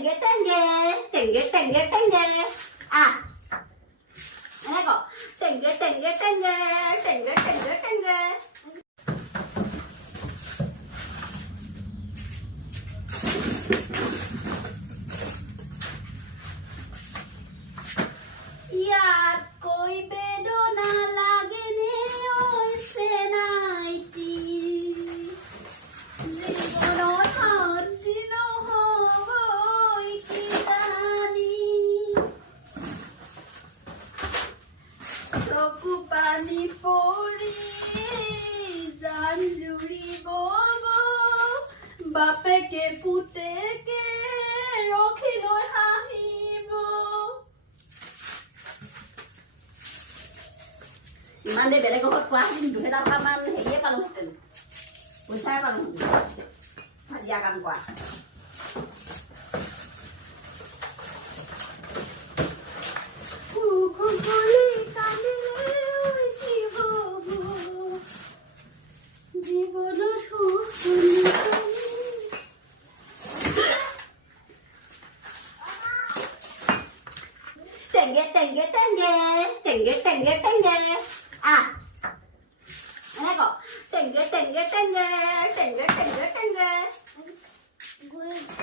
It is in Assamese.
টেঙ্গে এনেকৈ টেঙ্গে টেঙ্গে টেঙ্গে টেঙ্গে টেঙ্গে টেঙ্গে ইয়াত কৈ বেদনা লাগেনে ঐছে নাইটি জীৱনত শান্তি নহ'বই কিজানি চকু পানী পৰি জান জুৰিব বাপেকে পুতেকে ৰখি লৈ হাঁহিব ইমান দেৰি বেলেগৰ ঘৰত পোৱা হেঁতেন 2000 টকামান হেৰিয়ে পালোহেঁতেন পইচাই পালোহেঁতেন হাজিৰা কাম কৰা জীৱনৰ সুখ টেঙ্গে টেঙ্গে টেঙ্গে টেঙ্গে টেঙ্গে টেঙ্গে